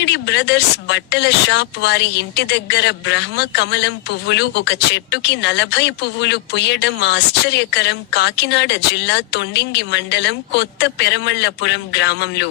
మామిడి బ్రదర్స్ బట్టల షాప్ వారి ఇంటి దగ్గర బ్రహ్మ కమలం పువ్వులు ఒక చెట్టుకి నలభై పువ్వులు పుయ్యడం ఆశ్చర్యకరం. కాకినాడ జిల్లా తొండింగి మండలం కొత్త పెరమళ్ళపురం గ్రామంలో.